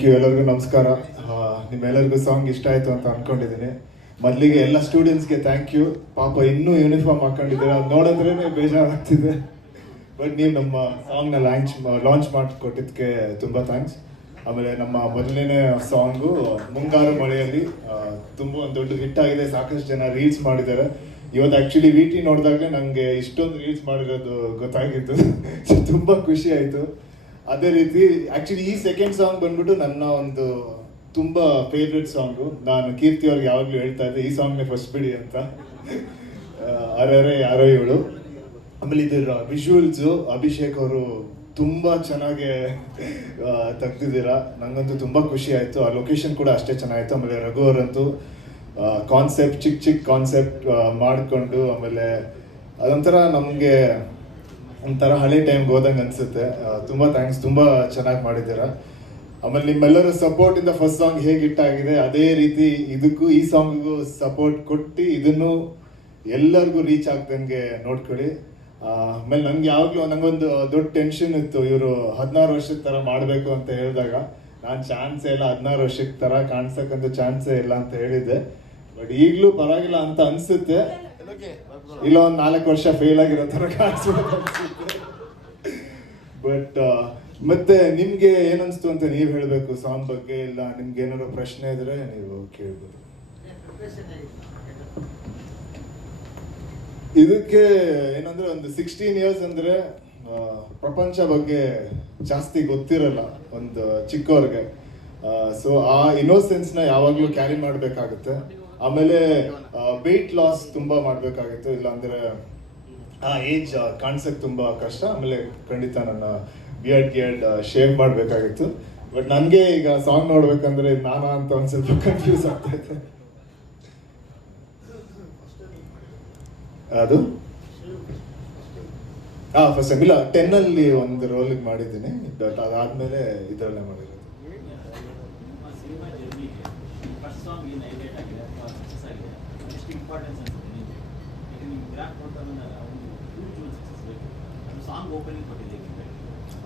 Thank you. ಎಲ್ಲರಿಗೂ ನಮಸ್ಕಾರ. ನಿಮ್ಮೆಲ್ಲರಿಗೂ ಸಾಂಗ್ ಇಷ್ಟ ಆಯಿತು ಅಂತ ಅಂದ್ಕೊಂಡಿದ್ದೀನಿ. ಮೊದಲಿಗೆ ಎಲ್ಲ ಸ್ಟೂಡೆಂಟ್ಸ್ಗೆ ಥ್ಯಾಂಕ್ ಯು. ಪಾಪ ಇನ್ನೂ ಯೂನಿಫಾರ್ಮ್ ಹಾಕೊಂಡಿದ್ದೀರ, ಅದು ನೋಡಿದ್ರೇ ಬೇಜಾರಾಗ್ತಿದೆ. ಬಟ್ ನೀವು ನಮ್ಮ ಸಾಂಗ್ನ ಲಾಂಚ್ ಮಾಡಿಕೊಟ್ಟಿದ್ದಕ್ಕೆ ತುಂಬ ಥ್ಯಾಂಕ್ಸ್. ಆಮೇಲೆ ನಮ್ಮ ಮೊದಲನೇ ಸಾಂಗು ಮುಂಗಾರು ಮಳೆಯಲ್ಲಿ ತುಂಬ ಒಂದು ದೊಡ್ಡ ಹಿಟ್ ಆಗಿದೆ. ಸಾಕಷ್ಟು ಜನ ರೀಲ್ಸ್ ಮಾಡಿದ್ದಾರೆ. ಇವತ್ತು ಆ್ಯಕ್ಚುಲಿ ವಿ ಟಿ ನೋಡಿದಾಗ ನನಗೆ ಇಷ್ಟೊಂದು ರೀಲ್ಸ್ ಮಾಡಿರೋದು ಗೊತ್ತಾಗಿತ್ತು. ತುಂಬ ಖುಷಿ ಆಯಿತು. ಅದೇ ರೀತಿ ಆ್ಯಕ್ಚುಲಿ ಈ ಸೆಕೆಂಡ್ ಸಾಂಗ್ ಬಂದ್ಬಿಟ್ಟು ನನ್ನ ಒಂದು ತುಂಬ ಫೇವ್ರೆಟ್ ಸಾಂಗು. ನಾನು ಕೀರ್ತಿ ಅವ್ರಿಗೆ ಯಾವಾಗಲೂ ಹೇಳ್ತಾ ಇದ್ದೆ, ಈ ಸಾಂಗ್ನೇ ಫಸ್ಟ್ ಬಿಡಿ ಅಂತ. ಅರೆ ಯಾರೋ ಇವಳು. ಆಮೇಲೆ ಇದರ ವಿಜುವಲ್ಸು ಅಭಿಷೇಕ್ ಅವರು ತುಂಬ ಚೆನ್ನಾಗಿ ತೆಗ್ದಿದ್ದೀರಾ. ನನಗಂತೂ ತುಂಬ ಖುಷಿ ಆಯಿತು. ಆ ಲೊಕೇಶನ್ ಕೂಡ ಅಷ್ಟೇ ಚೆನ್ನಾಗಿತ್ತು. ಆಮೇಲೆ ರಘು ಅವರಂತೂ ಕಾನ್ಸೆಪ್ಟ್ ಚಿಕ್ಕ ಕಾನ್ಸೆಪ್ಟ್ ಮಾಡಿಕೊಂಡು, ಆಮೇಲೆ ಅದೊಂಥರ ನಮಗೆ ಒಂಥರ ಹಳೆ ಟೈಮ್ಗೆ ಹೋದಂಗೆ ಅನಿಸುತ್ತೆ. ತುಂಬ ಥ್ಯಾಂಕ್ಸ್, ತುಂಬ ಚೆನ್ನಾಗಿ ಮಾಡಿದ್ದೀರಾ. ಆಮೇಲೆ ನಿಮ್ಮೆಲ್ಲರ ಸಪೋರ್ಟಿಂದ ಫಸ್ಟ್ ಸಾಂಗ್ ಹೇಗೆ ಹಿಟ್ಟಾಗಿದೆ ಅದೇ ರೀತಿ ಇದಕ್ಕೂ ಈ ಸಾಂಗಿಗೂ ಸಪೋರ್ಟ್ ಕೊಟ್ಟು ಇದನ್ನು ಎಲ್ಲರಿಗೂ ರೀಚ್ ಆಗ್ದಂಗೆ ನೋಡ್ಕೊಳ್ಳಿ. ಆಮೇಲೆ ನನಗೆ ಯಾವಾಗಲೂ ನನಗೊಂದು ದೊಡ್ಡ ಟೆನ್ಷನ್ ಇತ್ತು, ಇವರು 16 ವರ್ಷದ ಥರ ಮಾಡಬೇಕು ಅಂತ ಹೇಳಿದಾಗ ನಾನು ಚಾನ್ಸೇ ಇಲ್ಲ, 16 ವರ್ಷದ ಥರ ಕಾಣಿಸೋಕ್ಕಂತೂ ಚಾನ್ಸೇ ಇಲ್ಲ ಅಂತ ಹೇಳಿದ್ದೆ. ಬಟ್ ಈಗಲೂ ಪರವಾಗಿಲ್ಲ ಅಂತ ಅನಿಸುತ್ತೆ. ಇಲ್ಲ ಒಂದು 4 ವರ್ಷ ಫೇಲ್ ಆಗಿರೋ ಥರ ಕಾಣಿಸ್ಬೋದು ಅನಿಸುತ್ತೆ. ಬಟ್ ಮತ್ತೆ ನಿಮಗೆ ಏನನ್ನಿಸ್ತು ಅಂತ ನೀವು ಹೇಳಬೇಕು ಸಾಂಗ್ ಬಗ್ಗೆ. ಇಲ್ಲ ನಿಮ್ಗೆ ಏನಾದ್ರು ಪ್ರಶ್ನೆ ಇದ್ರೆ ನೀವು ಕೇಳ್ಬೋದು. ಇದಕ್ಕೆ ಏನಂದ್ರೆ ಒಂದು 16 ಇಯರ್ಸ್ ಅಂದ್ರೆ ಪ್ರಪಂಚ ಬಗ್ಗೆ ಜಾಸ್ತಿ ಗೊತ್ತಿರಲ್ಲ ಒಂದು ಚಿಕ್ಕವ್ರಿಗೆ. ಸೊ ಆ ಇನ್ನೋಸೆನ್ಸ್ನ ಯಾವಾಗಲೂ ಕ್ಯಾರಿ ಮಾಡಬೇಕಾಗುತ್ತೆ. ಆಮೇಲೆ ವೆಯ್ಟ್ ಲಾಸ್ ತುಂಬ ಮಾಡಬೇಕಾಗಿತ್ತು, ಇಲ್ಲಾಂದರೆ ಆ ಏಜ್ ಕಾಣಿಸೋಕ್ಕೆ ತುಂಬ ಕಷ್ಟ. ಆಮೇಲೆ ಖಂಡಿತ ನನ್ನ ಬಿಯರ್ಡ್ ಶೇವ್ ಮಾಡಬೇಕಾಗಿತ್ತು. ಬಟ್ ನನಗೆ ಈಗ ಸಾಂಗ್ ನೋಡ್ಬೇಕಂದ್ರೆ ನಾನಾ ಅಂತ ಒಂದು ಸ್ವಲ್ಪ ಕನ್ಫ್ಯೂಸ್ ಆಗ್ತಾಯಿದೆ. ಅದು ಫಸ್ಟ್ ಟೈಮ್ ಇಲ್ಲ, 10 ಒಂದು ರೋಲಿಗೆ ಮಾಡಿದ್ದೀನಿ. ಬಟ್ ಅದಾದಮೇಲೆ ಇದರಲ್ಲೇ ಮಾಡಿರೋದು.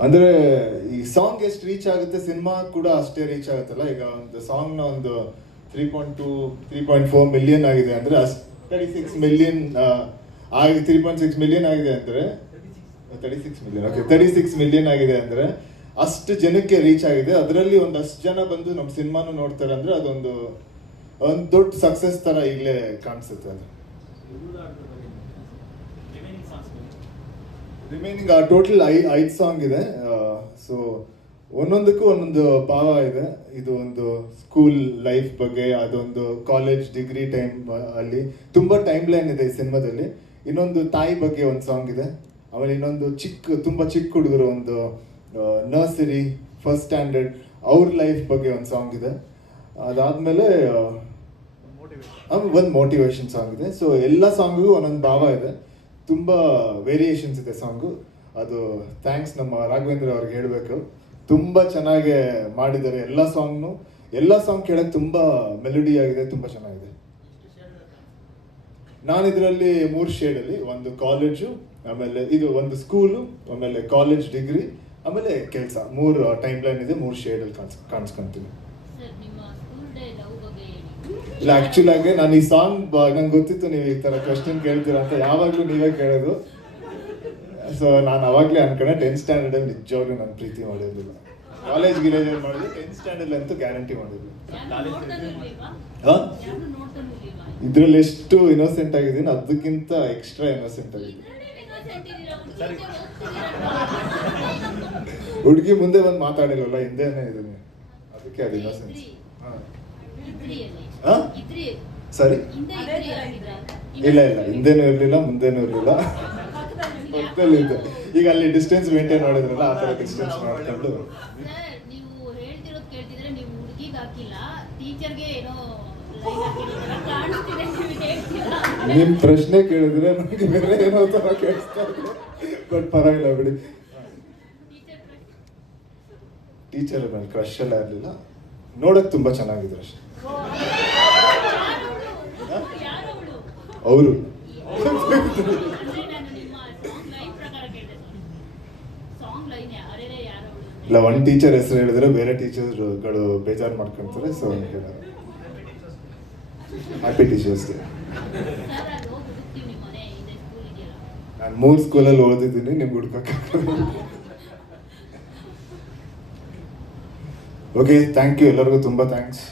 ಅಂದ್ರೆ ಈ ಸಾಂಗ್ ಎಷ್ಟು ರೀಚ್ ಆಗುತ್ತೆ, ಸಿನಿಮಾ ಕೂಡ ಅಷ್ಟೇ ರೀಚ್ ಆಗುತ್ತಲ್ಲ. ಈಗ ಒಂದು ಸಾಂಗ್ನ ಒಂದು 3.4 ಮಿಲಿಯನ್ ಆಗಿದೆ ಅಂದ್ರೆ 36 ಮಿಲಿಯನ್ 3.6 ಮಿಲಿಯನ್ ಆಗಿದೆ ಅಂದ್ರೆ 36 ಮಿಲಿಯನ್, ಓಕೆ 36 ಮಿಲಿಯನ್ ಆಗಿದೆ ಅಂದ್ರೆ ಅಷ್ಟು ಜನಕ್ಕೆ ರೀಚ್ ಆಗಿದೆ. ಅದರಲ್ಲಿ ಒಂದಷ್ಟು ಜನ ಬಂದು ನಮ್ಮ ಸಿನಿಮಾನು ನೋಡ್ತಾರೆ ಅಂದ್ರೆ ಅದೊಂದು ದೊಡ್ಡ ಸಕ್ಸಸ್ ತರ ಈಗಲೇ ಕಾಣಿಸುತ್ತೆ. ಅದು ರಿಮೈನಿಂಗ್ ಟೋಟಲ್ 5 ಸಾಂಗ್ ಇದೆ. ಸೊ ಒಂದೊಂದಕ್ಕೂ ಒಂದೊಂದು ಭಾವ ಇದೆ. ಇದು ಒಂದು ಸ್ಕೂಲ್ ಲೈಫ್ ಬಗ್ಗೆ, ಅದೊಂದು ಕಾಲೇಜ್ ಡಿಗ್ರಿ ಟೈಮ್ ಅಲ್ಲಿ ತುಂಬ ಟೈಮ್ ಲೈನ್ ಇದೆ ಈ ಸಿನಿಮಾದಲ್ಲಿ. ಇನ್ನೊಂದು ತಾಯಿ ಬಗ್ಗೆ ಒಂದು ಸಾಂಗ್ ಇದೆ. ಆಮೇಲೆ ಇನ್ನೊಂದು ತುಂಬ ಚಿಕ್ಕ ಹುಡುಗರು, ಒಂದು ನರ್ಸರಿ ಫಸ್ಟ್ ಸ್ಟ್ಯಾಂಡರ್ಡ್ ಅವ್ರ ಲೈಫ್ ಬಗ್ಗೆ ಒಂದು ಸಾಂಗ್ ಇದೆ. ಅದಾದಮೇಲೆ ಒಂದು ಮೋಟಿವೇಶನ್ ಸಾಂಗ್ ಇದೆ. ಸೊ ಎಲ್ಲ ಸಾಂಗಿಗೂ ಒಂದೊಂದು ಭಾವ ಇದೆ, ತುಂಬ ವೇರಿಯೇಷನ್ಸ್ ಇದೆ ಸಾಂಗು. ಅದು ಥ್ಯಾಂಕ್ಸ್ ನಮ್ಮ ರಾಘವೇಂದ್ರ ಅವ್ರಿಗೆ ಹೇಳಬೇಕು. ತುಂಬ ಚೆನ್ನಾಗಿ ಮಾಡಿದ್ದಾರೆ ಎಲ್ಲ ಸಾಂಗ್ನು. ಎಲ್ಲ ಸಾಂಗ್ ಕೇಳಕ್ಕೆ ತುಂಬ ಮೆಲೋಡಿ ಆಗಿದೆ, ತುಂಬ ಚೆನ್ನಾಗಿದೆ. ನಾನು ಇದರಲ್ಲಿ 3 ಶೇಡಲ್ಲಿ, ಒಂದು ಕಾಲೇಜು, ಆಮೇಲೆ ಇದು ಒಂದು ಸ್ಕೂಲು, ಆಮೇಲೆ ಕಾಲೇಜ್ ಡಿಗ್ರಿ, ಆಮೇಲೆ ಕೆಲಸ, 3 ಟೈಮ್ ಲೈನ್ ಇದೆ. 3 ಶೇಡಲ್ಲಿ ಕಾಣಿಸ್ಕೊಂತೀನಿ. ಇಲ್ಲ ಆ್ಯಕ್ಚುಲಿ ಆಗಿ ನಾನು ಈ ಸಾಂಗ್ ನಂಗೆ ಗೊತ್ತಿತ್ತು ನೀವು ಈ ಥರ ಕ್ವಶನ್ ಕೇಳ್ತೀರಾ ಅಂತ. ಯಾವಾಗಲೂ ನೀವೇ ಕೇಳೋದು. ಸೊ ನಾನು ಅವಾಗಲೇ ಅನ್ಕೊಂಡೆ 10th ಸ್ಟ್ಯಾಂಡರ್ಡಲ್ಲಿ ನಿಜವಾಗ್ಲೂ ನಾನು ಪ್ರೀತಿ ಮಾಡಿರಲಿಲ್ಲ. ಕಾಲೇಜ್ ಗಿಲೇಜಲ್ಲಿ ಮಾಡಿದ್ರೆ 10th ಸ್ಟ್ಯಾಂಡರ್ಡ್ ಅಂತೂ ಗ್ಯಾರಂಟಿ ಮಾಡಿದ್ವಿ. ಇದ್ರಲ್ಲಿ ಎಷ್ಟು ಇನ್ನೋಸೆಂಟ್ ಆಗಿದ್ದೀನಿ, ಅದಕ್ಕಿಂತ ಎಕ್ಸ್ಟ್ರಾ ಇನ್ನೋಸೆಂಟ್ ಆಗಿದ್ದೀನಿ. ಹುಡುಗಿ ಮುಂದೆ ಬಂದು ಮಾತಾಡಿಲ್ವಲ್ಲ, ಹಿಂದೆನೇ ಇದೀನಿ, ಅದಕ್ಕೆ ಅದು ಇನ್ನೋಸೆನ್ಸ್. ಸರಿ, ಇಲ್ಲ ಹಿಂದೆನೂ ಇರಲಿಲ್ಲ, ಮುಂದೆನೂ ಇರಲಿಲ್ಲ, ಪಕ್ಕದಲ್ಲಿ ಇದ್ದೆ. ಈಗ ಅಲ್ಲಿ ಡಿಸ್ಟೆನ್ಸ್ ಮೇಂಟೈನ್ ಮಾಡಿದ್ರಲ್ಲ, ಆ ಥರ ಡಿಸ್ಟೆನ್ಸ್ ಮಾಡ್ಕೊಂಡು. ನಿಮ್ ಪ್ರಶ್ನೆ ಕೇಳಿದ್ರೆ ನನಗೆ ಬೇರೆ ಏನೋ ಥರ ಕೇಳಿಸ್ತಾ ಇದೆ. ಬಟ್ ಪರವಾಗಿಲ್ಲ ಬಿಡಿ. ಟೀಚರ್ ಮೇಲೆ ಕ್ರಶ್ ಎಲ್ಲ ಇರಲಿಲ್ಲ, ನೋಡಕ್ ತುಂಬಾ ಚೆನ್ನಾಗಿದ್ರು ಅಷ್ಟೇ. ಅವರು ಇಲ್ಲ ಒಂದು ಟೀಚರ್ ಹೆಸರು ಹೇಳಿದ್ರೆ ಬೇರೆ ಟೀಚರ್ಗಳು ಬೇಜಾರು ಮಾಡ್ಕೊಳ್ತಾರೆ. So happy teachers day. ನಾನು 3 ಸ್ಕೂಲಲ್ಲಿ ಓದಿದ್ದೀನಿ, ನಿಮ್ಗೆ ಹುಡ್ಕಕ್ಕೆ. ಓಕೆ, ಥ್ಯಾಂಕ್ ಯು ಎಲ್ಲರಿಗೂ, ತುಂಬ ಥ್ಯಾಂಕ್ಸ್.